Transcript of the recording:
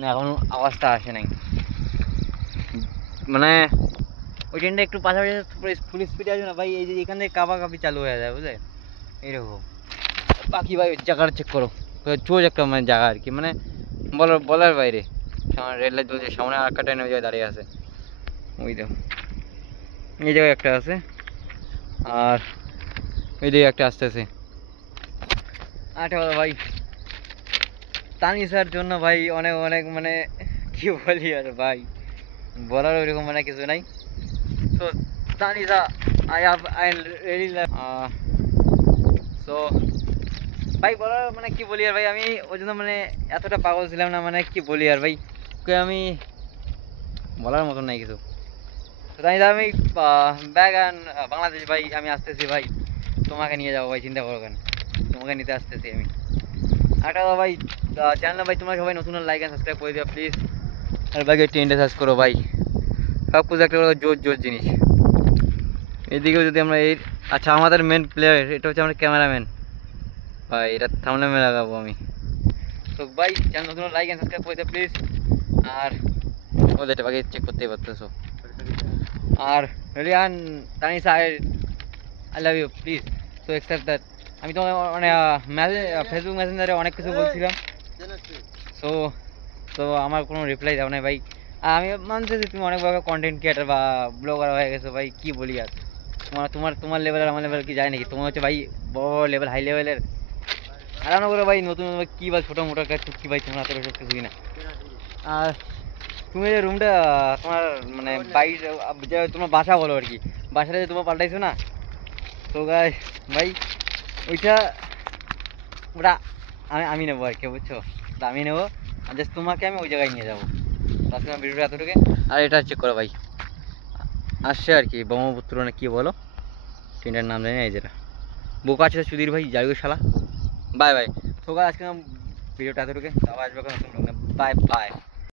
না এখন আওয়াজটা আসে নাই, মানে ওই ট্রেনটা একটু পাশাপাশি ফুল স্পিডে আসবে না ভাই, এই যে এখান থেকে কাঁপাকাঁপি চালু হয়ে যায় বুঝলে এইরকম। বাকি ভাই জায়গাটা চেক করো, চোজ একটা মানে জায়গা আর কি, মানে বলার বাইরে। সামনে রেল লাইট চলছে, সামনে আর একটা ট্রেন ওই জায়গায় দাঁড়িয়ে আছে, ওই দেখো এই জায়গায় একটা আছে, আর ওই দিকে একটা আসতেছে। আচ্ছা ভাই তানিশার জন্য ভাই অনেক অনেক মানে কি বলি আর ভাই, বলার ওইরকম মানে কিছু নাই। তো Tanisha I really love, so ভাই বলার মানে কি বলি আর ভাই, আমি ওই জন্য মানে এতটা পাগল ছিলাম না, মানে কি বলি আর ভাই, ওকে আমি বলার মতন নাই কিছু। তো তানিশা আমি ব্যাগ অ্যান্ড বাংলাদেশ ভাই আমি আসতেছি ভাই, তোমাকে নিয়ে যাবো ভাই, চিন্তা করো কেন, তোমাকে নিতে আসতেছি আমি। আরেকটা কথা ভাই, চ্যানেল ভাই তোমরা সবাই নতুন লাইক অ্যান্ড সাবস্ক্রাইব করে দিও প্লিজ, আর ভাই ট্রেনটা সার্চ করো ভাই, সব কিছু একটা জোর জোর জিনিস। এদিকেও যদি আমরা এই, আচ্ছা আমাদের মেন প্লেয়ার এটা হচ্ছে আমাদের ক্যামেরাম্যান ভাই, এটা থাম্বনেলে লাগাবো আমি। তো ভাই চ্যানেল নতুন লাইক অ্যান্ড সাবস্ক্রাইব করে দিও প্লিজ, আর ওদের বাকি চেক করতেই পারতেছো। আর Riyan Tanisha I love you please, তো অ্যাকসেপ্ট দ্যাট। আমি তোমাকে মানে ফেসবুক মেসেঞ্জারে অনেক কিছু বলছিলাম, সো তো আমার কোনো রিপ্লাই দাও নাই ভাই। আর আমি মানছি যে তুমি অনেক বড় কন্টেন্ট ক্রিয়েটার বা ব্লগার হয়ে গেছো ভাই, কি বলি আর, তোমার তোমার তোমার লেভেল আর আমার লেভেল কি যায় নাকি, তোমার হচ্ছে ভাই বড় লেভেল হাই লেভেলের, আর আমরা করে ভাই নতুন কী বা ছোটো মোটো কাজ কি ভাই, তোমার হাতে বেশি কিছুই না। আর তুমি যে রুমটা তোমার মানে বাইর যে তোমার বাসা বলো আর কি, বাসাটা যে তোমার পাল্টাইছো না, তো গাইস ভাই ওইটা ওটা আমি নেবো আর কি বুঝছো, ওটা আমি নেবো, আর জাস্ট তোমাকে আমি ওই জায়গায় নিয়ে যাবো। আজকে আমার ভিডিওটা এতটুকু, আর এটা চেক করো ভাই আসছে আর কি ব্রহ্মপুত্র না কি বলো ট্রেনটার নাম জানি না, এই যেটা বোকা আছে সুধীর ভাই, যাই হোক শালা। Bye bye. তো আজকে ভিডিওটা এতটুকু, আবার আসবে বাই বাই।